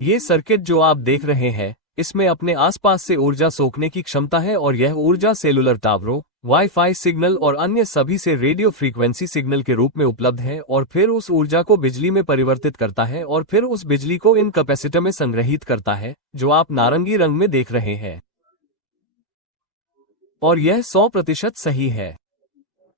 ये सर्किट जो आप देख रहे हैं, इसमें अपने आसपास से ऊर्जा सोखने की क्षमता है और यह ऊर्जा सेलुलर टावरों, वाईफाई सिग्नल और अन्य सभी से रेडियो फ्रीक्वेंसी सिग्नल के रूप में उपलब्ध है और फिर उस ऊर्जा को बिजली में परिवर्तित करता है और फिर उस बिजली को इन कैपेसिटर में संग्रहित करता है, जो आप नारंगी रंग में देख रहे हैं। और यह 100% सही है।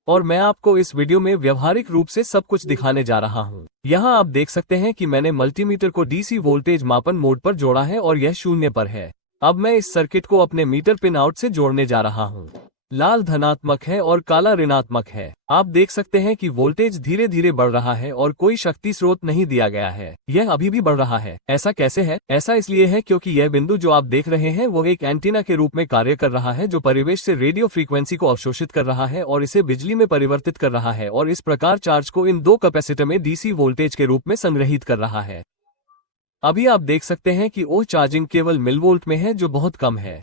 और मैं आपको इस वीडियो में व्यवहारिक रूप से सब कुछ दिखाने जा रहा हूं। यहां आप देख सकते हैं कि मैंने मल्टीमीटर को डीसी वोल्टेज मापन मोड पर जोड़ा है और यह 0 पर है। अब मैं इस सर्किट को अपने मीटर पिन आउट से जोड़ने जा रहा हूं। लाल धनात्मक है और काला ऋणात्मक है। आप देख सकते हैं कि वोल्टेज धीरे धीरे बढ़ रहा है और कोई शक्ति स्रोत नहीं दिया गया है। यह अभी भी बढ़ रहा है। ऐसा कैसे है? ऐसा इसलिए है क्योंकि यह बिंदु जो आप देख रहे हैं वो एक एंटीना के रूप में कार्य कर रहा है, जो परिवेश से रेडियो फ्रीक्वेंसी को अवशोषित कर रहा है और इसे बिजली में परिवर्तित कर रहा है और इस प्रकार चार्ज को इन दो कैपेसिटर में डीसी वोल्टेज के रूप में संग्रहित कर रहा है। अभी आप देख सकते हैं कि ओह चार्जिंग केवल मिलवोल्ट में है, जो बहुत कम है।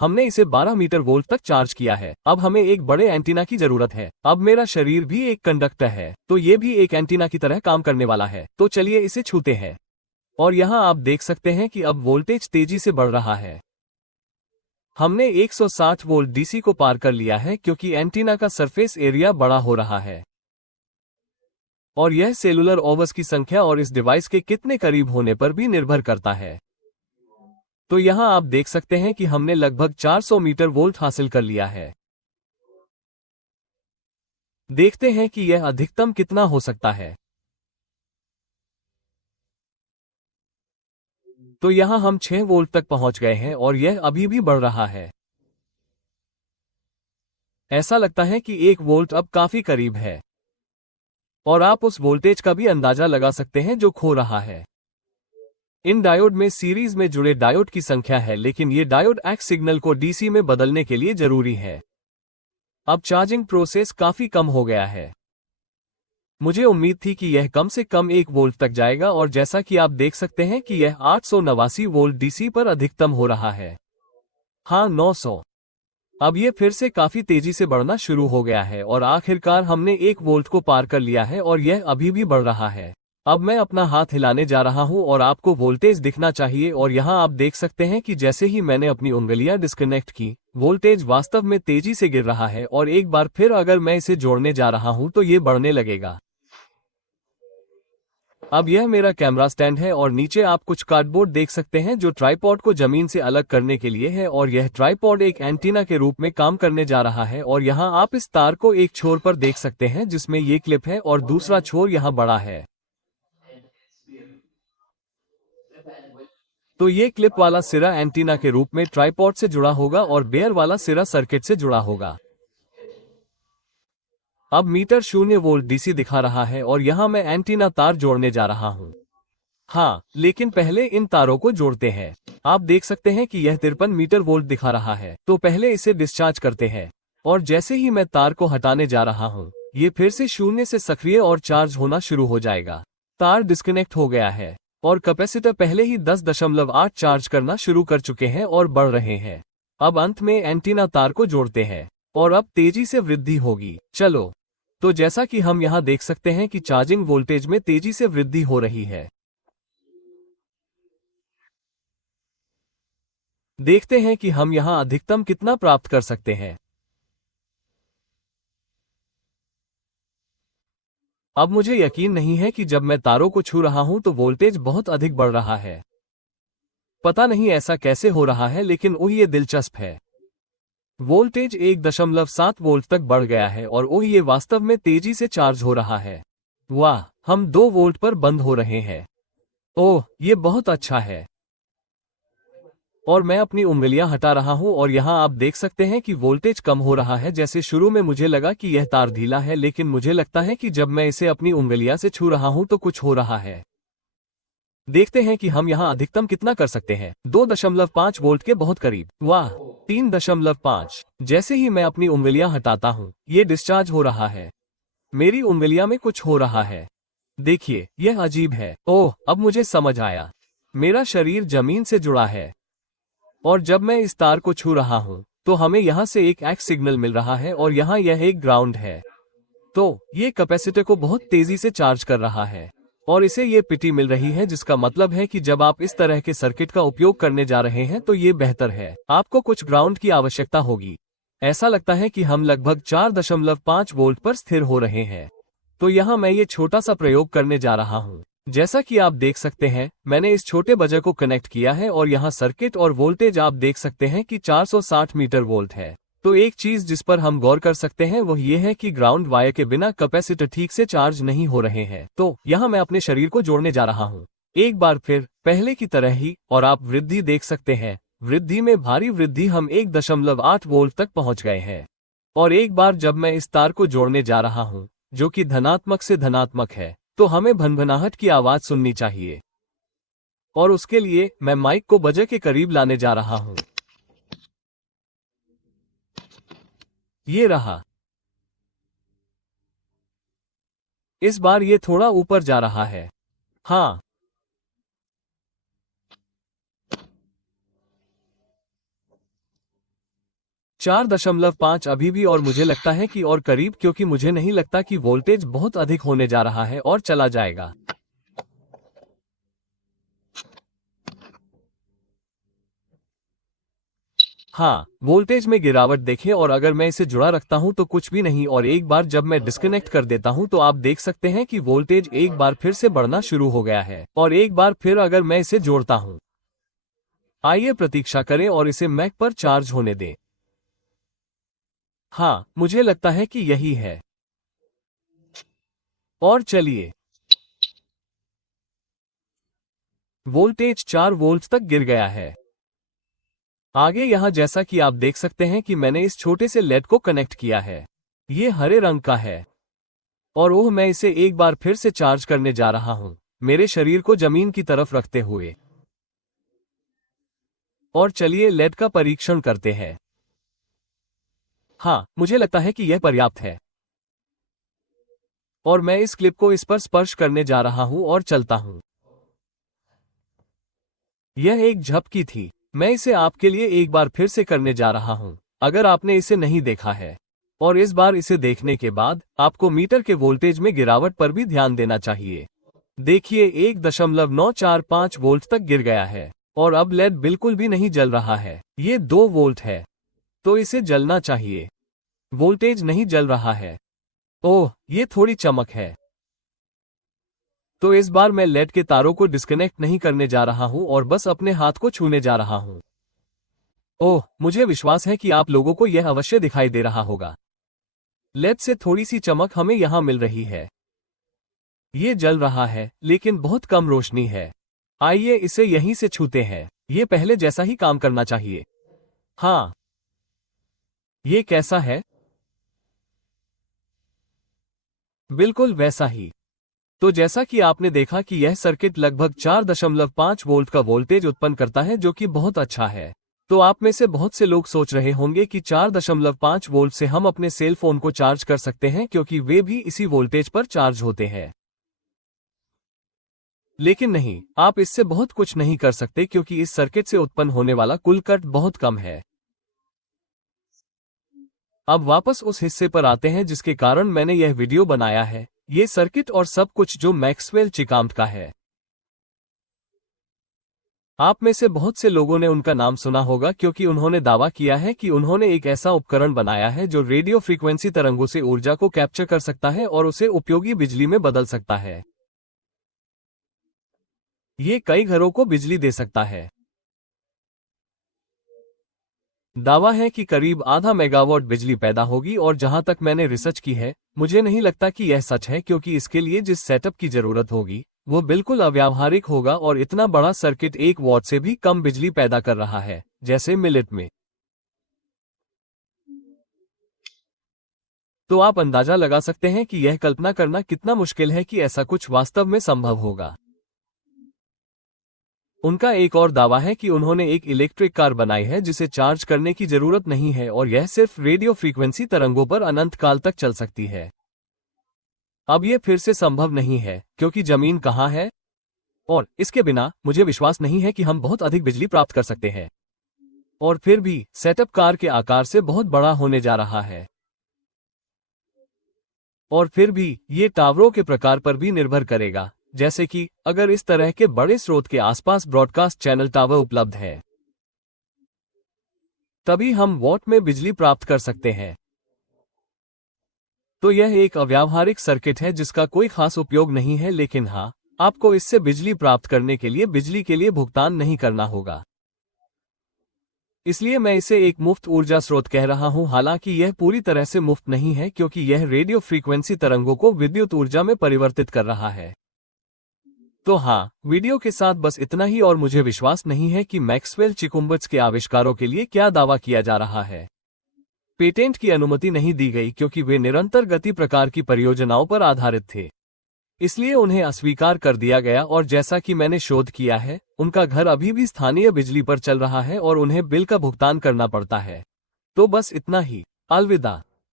हमने इसे 12 मीटर वोल्ट तक चार्ज किया है। अब हमें एक बड़े एंटीना की जरूरत है। अब मेरा शरीर भी एक कंडक्टर है, तो ये भी एक एंटीना की तरह काम करने वाला है। तो चलिए इसे छूते हैं। और यहाँ आप देख सकते हैं कि अब वोल्टेज तेजी से बढ़ रहा है। हमने 160 वोल्ट डीसी को पार कर लिया है क्योंकि एंटीना का सरफेस एरिया बड़ा हो रहा है। और यह सेलुलर ओवर्स की संख्या और इस डिवाइस के कितने करीब होने पर भी निर्भर करता है। तो यहां आप देख सकते हैं कि हमने लगभग 400 मीटर वोल्ट हासिल कर लिया है। देखते हैं कि यह अधिकतम कितना हो सकता है। तो यहां हम 6 वोल्ट तक पहुंच गए हैं और यह अभी भी बढ़ रहा है। ऐसा लगता है कि 1 वोल्ट अब काफी करीब है। और आप उस वोल्टेज का भी अंदाजा लगा सकते हैं जो खो रहा है। इन डायोड में सीरीज में जुड़े डायोड की संख्या है, लेकिन ये डायोड एक्स सिग्नल को डीसी में बदलने के लिए जरूरी है। अब चार्जिंग प्रोसेस काफी कम हो गया है। मुझे उम्मीद थी कि यह कम से कम 1 वोल्ट तक जाएगा और जैसा कि आप देख सकते हैं कि यह 889 वोल्ट डीसी पर अधिकतम हो रहा है। हाँ, 900। अब ये फिर से काफी तेजी से बढ़ना शुरू हो गया है और आखिरकार हमने 1 वोल्ट को पार कर लिया है और यह अभी भी बढ़ रहा है। अब मैं अपना हाथ हिलाने जा रहा हूं और आपको वोल्टेज दिखना चाहिए और यहां आप देख सकते हैं कि जैसे ही मैंने अपनी उंगलियां डिस्कनेक्ट की, वोल्टेज वास्तव में तेजी से गिर रहा है और एक बार फिर अगर मैं इसे जोड़ने जा रहा हूं तो ये बढ़ने लगेगा। अब यह मेरा कैमरा स्टैंड है और नीचे आप कुछ कार्डबोर्ड देख सकते हैं जो ट्राइपॉड को जमीन से अलग करने के लिए है और यह ट्राइपॉड एक एंटीना के रूप में काम करने जा रहा है और यहाँ आप इस तार को एक छोर पर देख सकते हैं जिसमें ये क्लिप है और दूसरा छोर यहाँ बड़ा है। तो ये क्लिप वाला सिरा एंटीना के रूप में ट्राइपॉड से जुड़ा होगा और बेयर वाला सिरा सर्किट से जुड़ा होगा। अब मीटर 0 वोल्ट डीसी दिखा रहा है और यहाँ मैं एंटीना तार जोड़ने जा रहा हूँ। हाँ, लेकिन पहले इन तारों को जोड़ते हैं। आप देख सकते हैं कि यह 53 मीटर वोल्ट दिखा रहा है, तो पहले इसे डिस्चार्ज करते हैं। और जैसे ही मैं तार को हटाने जा रहा हूँ, ये फिर से 0 से सक्रिय और चार्ज होना शुरू हो जाएगा। तार डिस्कनेक्ट हो गया है और कैपेसिटर पहले ही 10.8 चार्ज करना शुरू कर चुके हैं और बढ़ रहे हैं। अब अंत में एंटीना तार को जोड़ते हैं और अब तेजी से वृद्धि होगी। चलो, तो जैसा कि हम यहाँ देख सकते हैं कि चार्जिंग वोल्टेज में तेजी से वृद्धि हो रही है। देखते हैं कि हम यहाँ अधिकतम कितना प्राप्त कर सकते हैं। अब मुझे यकीन नहीं है कि जब मैं तारों को छू रहा हूं तो वोल्टेज बहुत अधिक बढ़ रहा है। पता नहीं ऐसा कैसे हो रहा है, लेकिन ओह ये दिलचस्प है। वोल्टेज 1.7 वोल्ट तक बढ़ गया है और ओह ये वास्तव में तेजी से चार्ज हो रहा है। वाह, हम 2 वोल्ट पर बंद हो रहे हैं। ओह, ये बहुत अच्छा है। और मैं अपनी उंगलियां हटा रहा हूं और यहां आप देख सकते हैं कि वोल्टेज कम हो रहा है। जैसे शुरू में मुझे लगा कि यह तार ढीला है, लेकिन मुझे लगता है कि जब मैं इसे अपनी उंगलियां से छू रहा हूं तो कुछ हो रहा है। देखते हैं कि हम यहां अधिकतम कितना कर सकते हैं। 2.5 वोल्ट के बहुत करीब। वाह, 3.5। जैसे ही मैं अपनी उंगलियां हटाता हूं, ये डिस्चार्ज हो रहा है। मेरी उंगलियां में कुछ हो रहा है। देखिए, यह अजीब है। ओह, अब मुझे समझ आया। मेरा शरीर जमीन से जुड़ा है और जब मैं इस तार को छू रहा हूं तो हमें यहां से एक एक्स सिग्नल मिल रहा है और यहां यह एक ग्राउंड है। तो ये कैपेसिटर को बहुत तेजी से चार्ज कर रहा है। और इसे ये पिटी मिल रही है, जिसका मतलब है कि जब आप इस तरह के सर्किट का उपयोग करने जा रहे हैं तो ये बेहतर है। आपको कुछ ग्राउंड की आवश्यकता होगी। ऐसा लगता है कि हम लगभग 4.5 वोल्ट पर स्थिर हो रहे हैं। तो यहाँ मैं ये छोटा सा प्रयोग करने जा रहा हूँ। जैसा कि आप देख सकते हैं, मैंने इस छोटे बजर को कनेक्ट किया है और यहाँ सर्किट और वोल्टेज आप देख सकते हैं कि 460 मीटर वोल्ट है। तो एक चीज जिस पर हम गौर कर सकते हैं वह ये है कि ग्राउंड वायर के बिना कैपेसिटर ठीक से चार्ज नहीं हो रहे हैं। तो यहाँ मैं अपने शरीर को जोड़ने जा रहा हूँ, एक बार फिर पहले की तरह ही, और आप वृद्धि देख सकते हैं। वृद्धि में भारी वृद्धि, हम 1.8 वोल्ट तक पहुंच गए हैं। और एक बार जब मैं इस तार को जोड़ने जा रहा हूं, जो कि धनात्मक से धनात्मक है, तो हमें भनभनाहट की आवाज सुननी चाहिए। और उसके लिए मैं माइक को बजर के करीब लाने जा रहा हूं। ये रहा। इस बार ये थोड़ा ऊपर जा रहा है। हाँ, 4.5 अभी भी, और मुझे लगता है कि और करीब, क्योंकि मुझे नहीं लगता कि वोल्टेज बहुत अधिक होने जा रहा है और चला जाएगा। हाँ, वोल्टेज में गिरावट देखें, और अगर मैं इसे जुड़ा रखता हूं तो कुछ भी नहीं, और एक बार जब मैं डिस्कनेक्ट कर देता हूं तो आप देख सकते हैं कि वोल्टेज एक बार फिर से बढ़ना शुरू हो गया है। और एक बार फिर अगर मैं इसे जोड़ता हूं, आइए प्रतीक्षा करें और इसे मैक पर चार्ज होने दें। हाँ, मुझे लगता है कि यही है। और चलिए, वोल्टेज 4 वोल्ट तक गिर गया है। आगे यहाँ जैसा कि आप देख सकते हैं कि मैंने इस छोटे से लेड को कनेक्ट किया है। ये हरे रंग का है। और ओह, मैं इसे एक बार फिर से चार्ज करने जा रहा हूं, मेरे शरीर को जमीन की तरफ रखते हुए। और चलिए लेड का परीक्षण करते हैं। हाँ, मुझे लगता है कि यह पर्याप्त है। और मैं इस क्लिप को इस पर स्पर्श करने जा रहा हूं और चलता हूं। यह एक झपकी थी। मैं इसे आपके लिए एक बार फिर से करने जा रहा हूं, अगर आपने इसे नहीं देखा है। और इस बार इसे देखने के बाद आपको मीटर के वोल्टेज में गिरावट पर भी ध्यान देना चाहिए। देखिए, 1.945 वोल्ट तक गिर गया है। और अब लेड बिल्कुल भी नहीं जल रहा है। ये 2 वोल्ट है, तो इसे जलना चाहिए। वोल्टेज नहीं जल रहा है। ओह, ये थोड़ी चमक है। तो इस बार मैं लेड के तारों को डिस्कनेक्ट नहीं करने जा रहा हूं और बस अपने हाथ को छूने जा रहा हूं। ओह, मुझे विश्वास है कि आप लोगों को यह अवश्य दिखाई दे रहा होगा। लेड से थोड़ी सी चमक हमें यहां मिल रही है। ये जल रहा है, लेकिन बहुत कम रोशनी है। आइए इसे यहीं से छूते हैं। ये पहले जैसा ही काम करना चाहिए। हाँ, ये कैसा है? बिल्कुल वैसा ही। तो जैसा कि आपने देखा कि यह सर्किट लगभग 4.5 वोल्ट का वोल्टेज उत्पन्न करता है, जो कि बहुत अच्छा है। तो आप में से बहुत से लोग सोच रहे होंगे कि 4.5 वोल्ट से हम अपने सेल फोन को चार्ज कर सकते हैं, क्योंकि वे भी इसी वोल्टेज पर चार्ज होते हैं। लेकिन नहीं, आप इससे बहुत कुछ नहीं कर सकते, क्योंकि इस सर्किट से उत्पन्न होने वाला कुल करंट बहुत कम है। अब वापस उस हिस्से पर आते हैं जिसके कारण मैंने यह वीडियो बनाया है। ये सर्किट और सब कुछ जो मैक्सवेल चिकाम्प का है। आप में से बहुत से लोगों ने उनका नाम सुना होगा, क्योंकि उन्होंने दावा किया है कि उन्होंने एक ऐसा उपकरण बनाया है जो रेडियो फ्रीक्वेंसी तरंगों से ऊर्जा को कैप्चर कर सकता है और उसे उपयोगी बिजली में बदल सकता है। ये कई घरों को बिजली दे सकता है। दावा है कि करीब आधा मेगावाट बिजली पैदा होगी, और जहां तक मैंने रिसर्च की है, मुझे नहीं लगता कि यह सच है, क्योंकि इसके लिए जिस सेटअप की जरूरत होगी वो बिल्कुल अव्यावहारिक होगा, और इतना बड़ा सर्किट 1 वॉट से भी कम बिजली पैदा कर रहा है, जैसे मिनट में। तो आप अंदाजा लगा सकते हैं कि यह कल्पना करना कितना मुश्किल है कि ऐसा कुछ वास्तव में संभव होगा। उनका एक और दावा है कि उन्होंने एक इलेक्ट्रिक कार बनाई है जिसे चार्ज करने की जरूरत नहीं है, और यह सिर्फ रेडियो फ्रीक्वेंसी तरंगों पर अनंत काल तक चल सकती है। अब यह फिर से संभव नहीं है, क्योंकि जमीन कहाँ है? और इसके बिना मुझे विश्वास नहीं है कि हम बहुत अधिक बिजली प्राप्त कर सकते हैं। और फिर भी सेटअप कार के आकार से बहुत बड़ा होने जा रहा है। और फिर भी ये टावरों के प्रकार पर भी निर्भर करेगा। जैसे कि अगर इस तरह के बड़े स्रोत के आसपास ब्रॉडकास्ट चैनल टावर उपलब्ध है, तभी हम वॉट में बिजली प्राप्त कर सकते हैं। तो यह एक अव्यावहारिक सर्किट है जिसका कोई खास उपयोग नहीं है, लेकिन हाँ, आपको इससे बिजली प्राप्त करने के लिए बिजली के लिए भुगतान नहीं करना होगा। इसलिए मैं इसे एक मुफ्त ऊर्जा स्रोत कह रहा हूं, हालांकि यह पूरी तरह से मुफ्त नहीं है क्योंकि यह रेडियो फ्रीक्वेंसी तरंगों को विद्युत ऊर्जा में परिवर्तित कर रहा है। तो हाँ, वीडियो के साथ बस इतना ही, और मुझे विश्वास नहीं है कि मैक्सवेल चिकुम्बर्स के आविष्कारों के लिए क्या दावा किया जा रहा है। पेटेंट की अनुमति नहीं दी गई क्योंकि वे निरंतर गति प्रकार की परियोजनाओं पर आधारित थे, इसलिए उन्हें अस्वीकार कर दिया गया। और जैसा कि मैंने शोध किया है, उनका घर अभी भी स्थानीय बिजली पर चल रहा है और उन्हें बिल का भुगतान करना पड़ता है। तो बस इतना ही। अलविदा।